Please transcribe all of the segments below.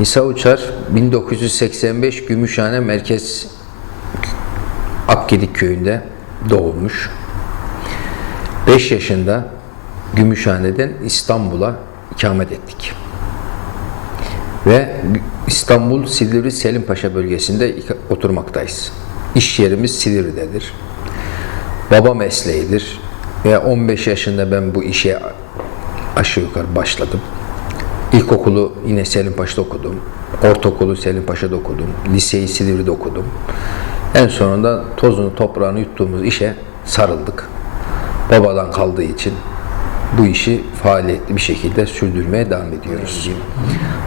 İsa Uçar 1985 Gümüşhane Merkez Akgedik köyünde doğmuş. 5 yaşında Gümüşhane'den İstanbul'a ikamet ettik. Ve İstanbul Silivri Selimpaşa bölgesinde oturmaktayız. İş yerimiz Silivri'dedir. Baba mesleğidir. Ve 15 yaşında ben bu işe aşağı yukarı başladım. İlkokulu yine Selimpaşa'da okudum. Ortaokulu Selimpaşa'da okudum. Liseyi Silivri'de okudum. En sonunda tozunu toprağını yuttuğumuz işe sarıldık. Babadan kaldığı için bu işi faaliyetli bir şekilde sürdürmeye devam ediyoruz.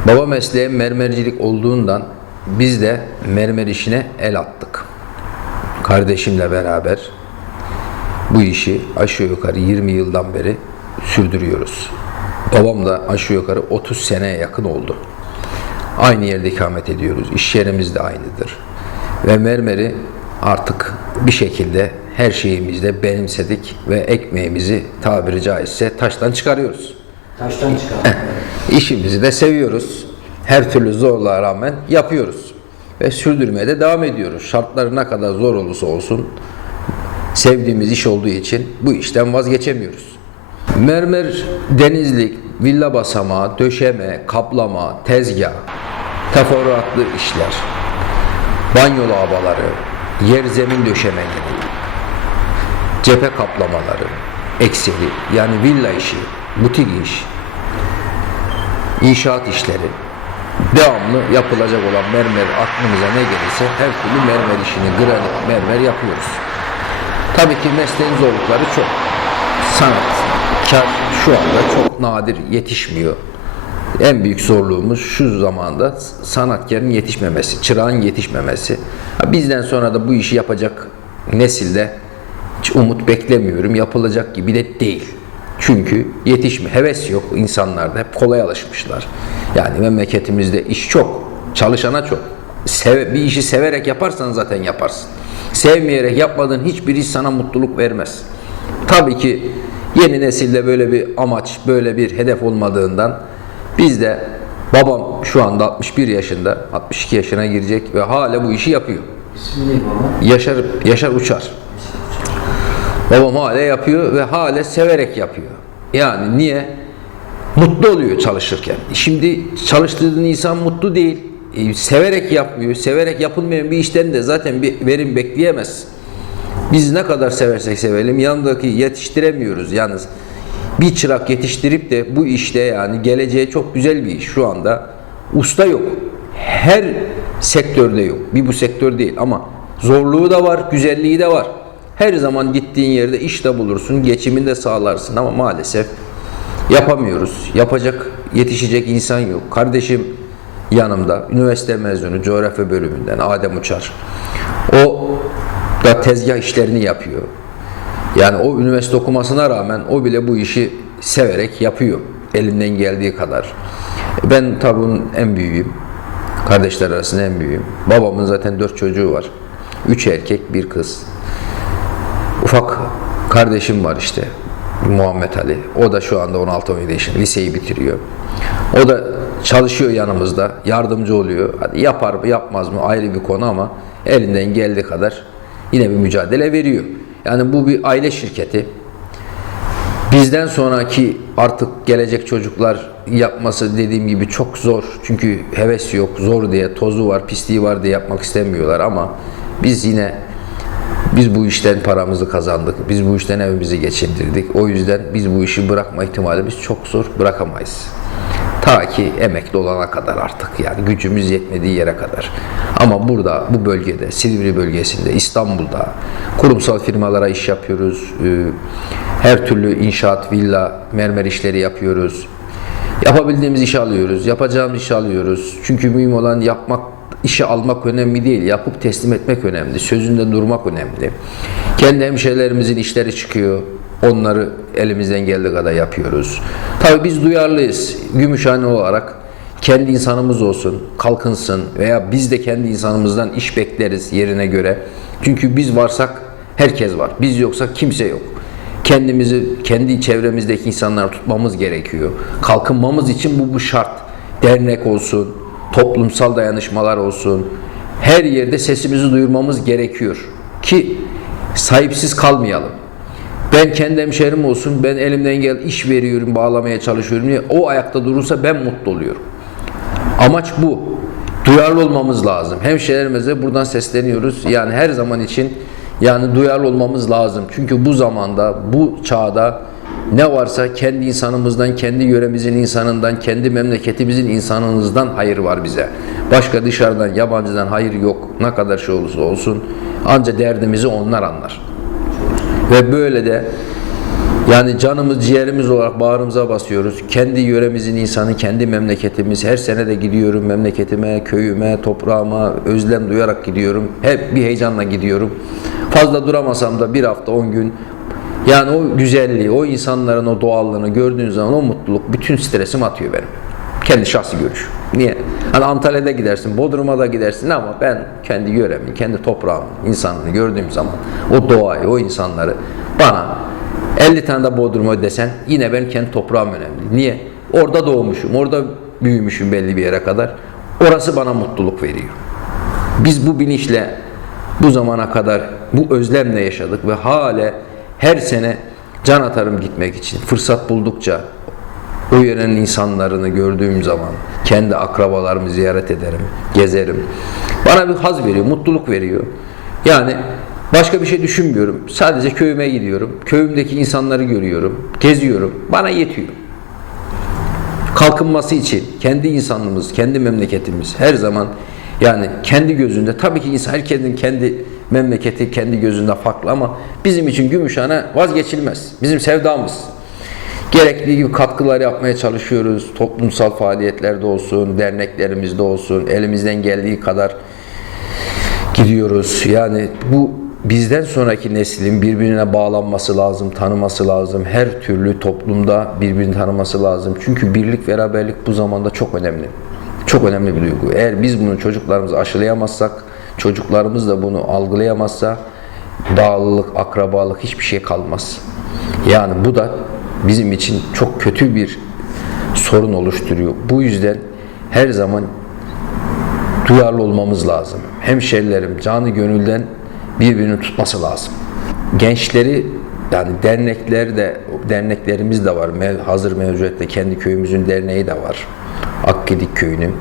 Baba mesleği mermercilik olduğundan biz de mermer işine el attık. Kardeşimle beraber bu işi aşağı yukarı 20 yıldan beri sürdürüyoruz. Babam da aşağı yukarı 30 seneye yakın oldu. Aynı yerde ikamet ediyoruz. İş yerimiz de aynıdır. Ve mermeri artık bir şekilde her şeyimizde benimsedik ve ekmeğimizi tabiri caizse taştan çıkarıyoruz. Taştan çıkan. İşimizi de seviyoruz. Her türlü zorluğa rağmen yapıyoruz. Ve sürdürmeye de devam ediyoruz. Şartları ne kadar zor olursa olsun sevdiğimiz iş olduğu için bu işten vazgeçemiyoruz. Mermer, denizlik, villa basamağı, döşeme, kaplama, tezgah, teferruatlı işler, banyo lavaboları, yer zemin döşemeleri, cephe kaplamaları, ekseri yani villa işi, butik iş, inşaat işleri, devamlı yapılacak olan mermer aklımıza ne gelirse her türlü mermer işini, granit, mermer yapıyoruz. Tabii ki mesleğin zorlukları çok. Sanat, kar şu anda çok nadir yetişmiyor. En büyük zorluğumuz şu zamanda sanatkarın yetişmemesi, çırağın yetişmemesi. Bizden sonra da bu işi yapacak nesilde hiç umut beklemiyorum. Yapılacak gibi de değil. Çünkü yetişme, heves yok insanlarda. Hep kolay alışmışlar. Yani memleketimizde iş çok, çalışana çok. Seve- bir işi severek yaparsan zaten yaparsın. Sevmeyerek yapmadığın hiçbir iş sana mutluluk vermez. Tabii ki yeni nesilde böyle bir amaç, böyle bir hedef olmadığından biz de babam şu anda 61 yaşında, 62 yaşına girecek ve hala bu işi yapıyor. Yaşar Yaşar Uçar. Babam hala yapıyor ve hala severek yapıyor. Yani niye? Mutlu oluyor çalışırken. Şimdi çalıştığın insan mutlu değil. E, severek yapmıyor. Severek yapılmayan bir işten de zaten bir verim bekleyemez. Biz ne kadar seversek sevelim yanındaki yetiştiremiyoruz yalnız. Bir çırak yetiştirip de bu işte yani geleceğe çok güzel bir iş şu anda. Usta yok. Her sektörde yok. Bir bu sektör değil ama zorluğu da var, güzelliği de var. Her zaman gittiğin yerde iş de bulursun, geçimini de sağlarsın ama maalesef yapamıyoruz. Yapacak, yetişecek insan yok. Kardeşim yanımda, üniversite mezunu, coğrafya bölümünden Adem Uçar. O da tezgah işlerini yapıyor. Yani o üniversite okumasına rağmen o bile bu işi severek yapıyor. Elinden geldiği kadar. Ben tabi bunun en büyüğüyüm. Kardeşler arasında en büyüğüm. Babamın zaten dört çocuğu var. Üç erkek, bir kız. Ufak kardeşim var işte. Muhammed Ali. O da şu anda 16-17 yaşında. Liseyi bitiriyor. O da çalışıyor yanımızda. Yardımcı oluyor. Hadi yapar mı yapmaz mı ayrı bir konu ama elinden geldiği kadar yine bir mücadele veriyor. Yani bu bir aile şirketi. Bizden sonraki artık gelecek çocuklar yapması dediğim gibi çok zor. Çünkü heves yok, zor diye, tozu var, pisliği var diye yapmak istemiyorlar ama biz yine biz bu işten paramızı kazandık. Biz bu işten evimizi geçindirdik. O yüzden biz bu işi bırakma ihtimalimiz çok zor. Bırakamayız. Ta ki emekli olana kadar artık yani gücümüz yetmediği yere kadar. Ama burada bu bölgede Silivri bölgesinde İstanbul'da kurumsal firmalara iş yapıyoruz. Ee, Her türlü inşaat, villa, mermer işleri yapıyoruz. Yapabildiğimiz işi alıyoruz. Yapacağımız işi alıyoruz. Çünkü mühim olan yapmak, işi almak önemli değil. Yapıp teslim etmek önemli. Sözünde durmak önemli. Kendi hemşehrilerimizin işleri çıkıyor. Onları elimizden geldiği kadar yapıyoruz. Tabii biz duyarlıyız. Gümüşhane olarak kendi insanımız olsun, kalkınsın veya biz de kendi insanımızdan iş bekleriz yerine göre. Çünkü biz varsak herkes var. Biz yoksak kimse yok. Kendimizi, kendi çevremizdeki insanları tutmamız gerekiyor. Kalkınmamız için bu, bu şart. Dernek olsun, toplumsal dayanışmalar olsun. Her yerde sesimizi duyurmamız gerekiyor ki sahipsiz kalmayalım. Ben kendi hemşerim olsun, ben elimden gel iş veriyorum, bağlamaya çalışıyorum diye o ayakta durursa ben mutlu oluyorum. Amaç bu. Duyarlı olmamız lazım. Hemşehrilerimize buradan sesleniyoruz. Yani her zaman için yani duyarlı olmamız lazım. Çünkü bu zamanda, bu çağda ne varsa kendi insanımızdan, kendi yöremizin insanından, kendi memleketimizin insanımızdan hayır var bize. Başka dışarıdan, yabancıdan hayır yok. Ne kadar şey olursa olsun. Anca derdimizi onlar anlar. Ve böyle de yani canımız ciğerimiz olarak bağrımıza basıyoruz. Kendi yöremizin insanı, kendi memleketimiz. Her sene de gidiyorum memleketime, köyüme, toprağıma özlem duyarak gidiyorum. Hep bir heyecanla gidiyorum. Fazla duramasam da bir hafta, on gün yani o güzelliği, o insanların o doğallığını gördüğün zaman o mutluluk bütün stresimi atıyor benim. Kendi şahsi görüşüm. Niye? Hani Antalya'da gidersin, Bodrum'a da gidersin ama ben kendi yöremin, kendi toprağımın insanını gördüğüm zaman o doğayı, o insanları bana 50 tane de Bodrum'a desen yine ben kendi toprağım önemli. Niye? Orada doğmuşum, orada büyümüşüm belli bir yere kadar. Orası bana mutluluk veriyor. Biz bu bilinçle bu zamana kadar bu özlemle yaşadık ve hale her sene can atarım gitmek için. Fırsat buldukça o yörenin insanlarını gördüğüm zaman kendi akrabalarımı ziyaret ederim, gezerim. Bana bir haz veriyor, mutluluk veriyor. Yani başka bir şey düşünmüyorum. Sadece köyüme gidiyorum. Köyümdeki insanları görüyorum, geziyorum. Bana yetiyor kalkınması için kendi insanlığımız, kendi memleketimiz her zaman yani kendi gözünde tabii ki insan herkesin kendi memleketi kendi gözünde farklı ama bizim için Gümüşhane vazgeçilmez. Bizim sevdamız. Gerekli gibi katkılar yapmaya çalışıyoruz. Toplumsal faaliyetlerde olsun, derneklerimizde olsun, elimizden geldiği kadar gidiyoruz. Yani bu bizden sonraki neslin birbirine bağlanması lazım, tanıması lazım. Her türlü toplumda birbirini tanıması lazım. Çünkü birlik, beraberlik bu zamanda çok önemli. Çok önemli bir duygu. Eğer biz bunu çocuklarımıza aşılayamazsak, çocuklarımız da bunu algılayamazsa bağlılık, akrabalık hiçbir şey kalmaz. Yani bu da bizim için çok kötü bir sorun oluşturuyor. Bu yüzden her zaman duyarlı olmamız lazım. Hemşerilerim canı gönülden birbirini tutması lazım. Gençleri yani dernekler de derneklerimiz de var. Mev- Hazır mevcutta kendi köyümüzün derneği de var. Akgedik köyünün.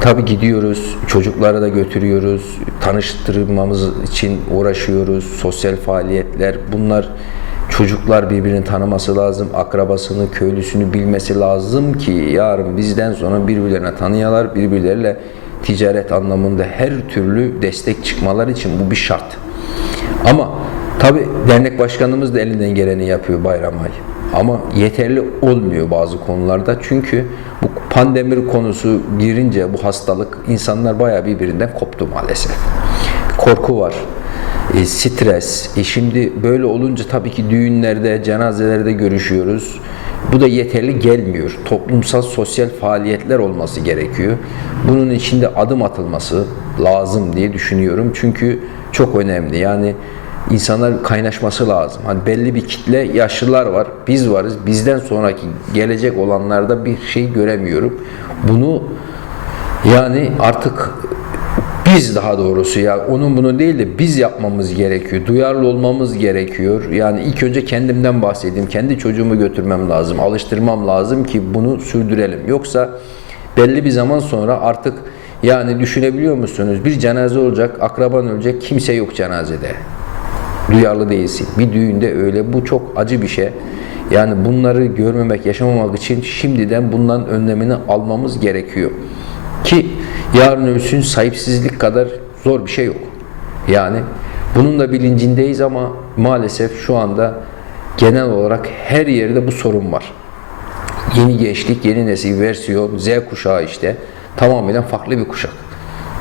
Tabi gidiyoruz, çocukları da götürüyoruz, tanıştırmamız için uğraşıyoruz, sosyal faaliyetler. Bunlar çocuklar birbirini tanıması lazım, akrabasını, köylüsünü bilmesi lazım ki yarın bizden sonra birbirlerine tanıyalar, birbirleriyle ticaret anlamında her türlü destek çıkmaları için bu bir şart. Ama tabi dernek başkanımız da elinden geleni yapıyor bayram ayı. Ama yeterli olmuyor bazı konularda. Çünkü bu pandemi konusu girince bu hastalık insanlar bayağı birbirinden koptu maalesef. Korku var. E, stres. E, şimdi böyle olunca tabii ki düğünlerde, cenazelerde görüşüyoruz. Bu da yeterli gelmiyor. Toplumsal sosyal faaliyetler olması gerekiyor. Bunun içinde adım atılması lazım diye düşünüyorum. Çünkü çok önemli. Yani insanlar kaynaşması lazım. Hani belli bir kitle yaşlılar var, biz varız. Bizden sonraki gelecek olanlarda bir şey göremiyorum. Bunu yani artık biz daha doğrusu ya onun bunu değil de biz yapmamız gerekiyor. Duyarlı olmamız gerekiyor. Yani ilk önce kendimden bahsedeyim. Kendi çocuğumu götürmem lazım. Alıştırmam lazım ki bunu sürdürelim. Yoksa belli bir zaman sonra artık yani düşünebiliyor musunuz? Bir cenaze olacak, akraban ölecek, kimse yok cenazede. Duyarlı değilsin. Bir düğünde öyle. Bu çok acı bir şey. Yani bunları görmemek, yaşamamak için şimdiden bundan önlemini almamız gerekiyor. Ki yarın ölsün sahipsizlik kadar zor bir şey yok. Yani bunun da bilincindeyiz ama maalesef şu anda genel olarak her yerde bu sorun var. Yeni gençlik, yeni nesil versiyon, Z kuşağı işte tamamen farklı bir kuşak.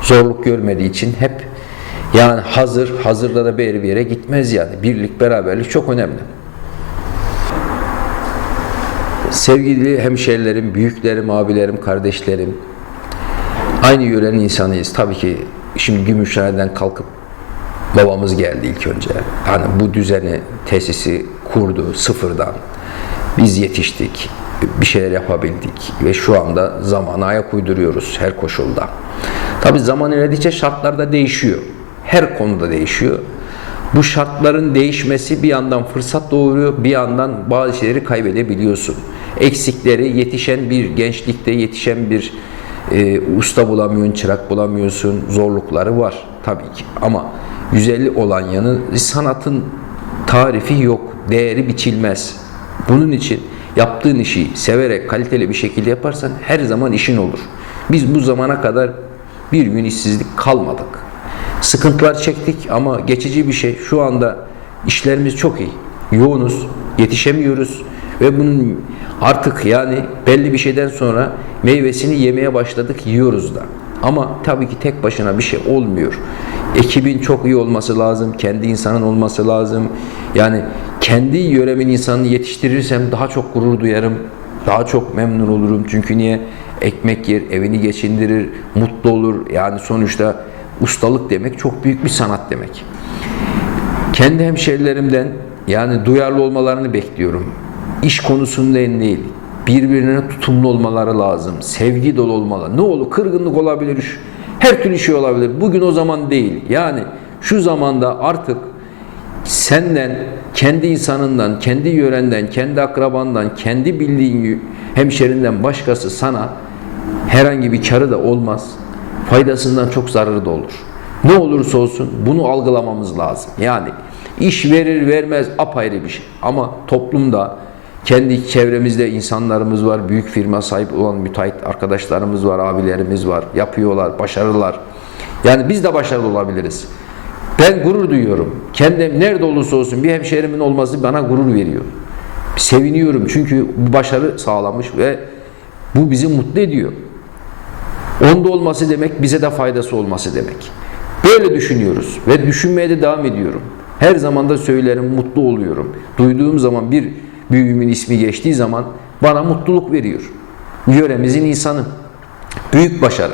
Zorluk görmediği için hep yani hazır, hazırda da bir yere gitmez yani. Birlik, beraberlik çok önemli. Sevgili hemşerilerim, büyüklerim, abilerim, kardeşlerim, aynı yörenin insanıyız. Tabii ki şimdi Gümüşhane'den kalkıp babamız geldi ilk önce. Hani bu düzeni, tesisi kurdu sıfırdan. Biz yetiştik. bir şeyler yapabildik ve şu anda zamana ayak uyduruyoruz her koşulda. Tabi zaman ilerledikçe şartlar da değişiyor. Her konuda değişiyor. Bu şartların değişmesi bir yandan fırsat doğuruyor, bir yandan bazı şeyleri kaybedebiliyorsun. Eksikleri yetişen bir gençlikte yetişen bir e, usta bulamıyorsun, çırak bulamıyorsun, zorlukları var tabii ki. Ama güzelli olan yanı sanatın tarifi yok, değeri biçilmez. Bunun için yaptığın işi severek, kaliteli bir şekilde yaparsan her zaman işin olur. Biz bu zamana kadar bir gün işsizlik kalmadık. Sıkıntılar çektik ama geçici bir şey. Şu anda işlerimiz çok iyi. Yoğunuz, yetişemiyoruz ve bunun artık yani belli bir şeyden sonra meyvesini yemeye başladık, yiyoruz da. Ama tabii ki tek başına bir şey olmuyor. Ekibin çok iyi olması lazım, kendi insanın olması lazım. Yani kendi yöremin insanını yetiştirirsem daha çok gurur duyarım, daha çok memnun olurum. Çünkü niye? Ekmek yer, evini geçindirir, mutlu olur. Yani sonuçta ustalık demek çok büyük bir sanat demek. Kendi hemşerilerimden yani duyarlı olmalarını bekliyorum. İş konusunda değil, birbirine tutumlu olmaları lazım. Sevgi dolu olmalı. Ne olur kırgınlık olabilir, her türlü şey olabilir. Bugün o zaman değil. Yani şu zamanda artık senden, kendi insanından, kendi yörenden, kendi akrabandan, kendi bildiğin hemşerinden başkası sana herhangi bir karı da olmaz. Faydasından çok zararı da olur. Ne olursa olsun bunu algılamamız lazım. Yani iş verir vermez apayrı bir şey. Ama toplumda kendi çevremizde insanlarımız var, büyük firma sahibi olan müteahhit arkadaşlarımız var, abilerimiz var, yapıyorlar, başarılar. Yani biz de başarılı olabiliriz. Ben gurur duyuyorum. Kendim nerede olursa olsun bir hemşehrimin olması bana gurur veriyor. Seviniyorum çünkü bu başarı sağlamış ve bu bizi mutlu ediyor. Onda olması demek bize de faydası olması demek. Böyle düşünüyoruz ve düşünmeye de devam ediyorum. Her zaman da söylerim, mutlu oluyorum. Duyduğum zaman bir büyüğümün ismi geçtiği zaman bana mutluluk veriyor. Yöremizin insanı. Büyük başarı.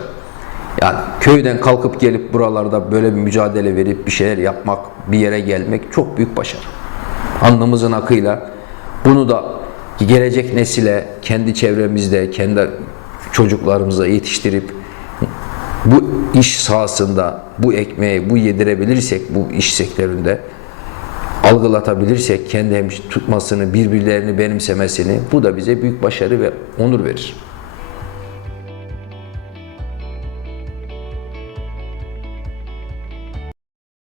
Yani köyden kalkıp gelip buralarda böyle bir mücadele verip bir şeyler yapmak, bir yere gelmek çok büyük başarı. Alnımızın akıyla bunu da gelecek nesile, kendi çevremizde, kendi çocuklarımıza yetiştirip bu iş sahasında bu ekmeği bu yedirebilirsek bu iş sektöründe algılatabilirsek kendi hem tutmasını birbirlerini benimsemesini bu da bize büyük başarı ve onur verir.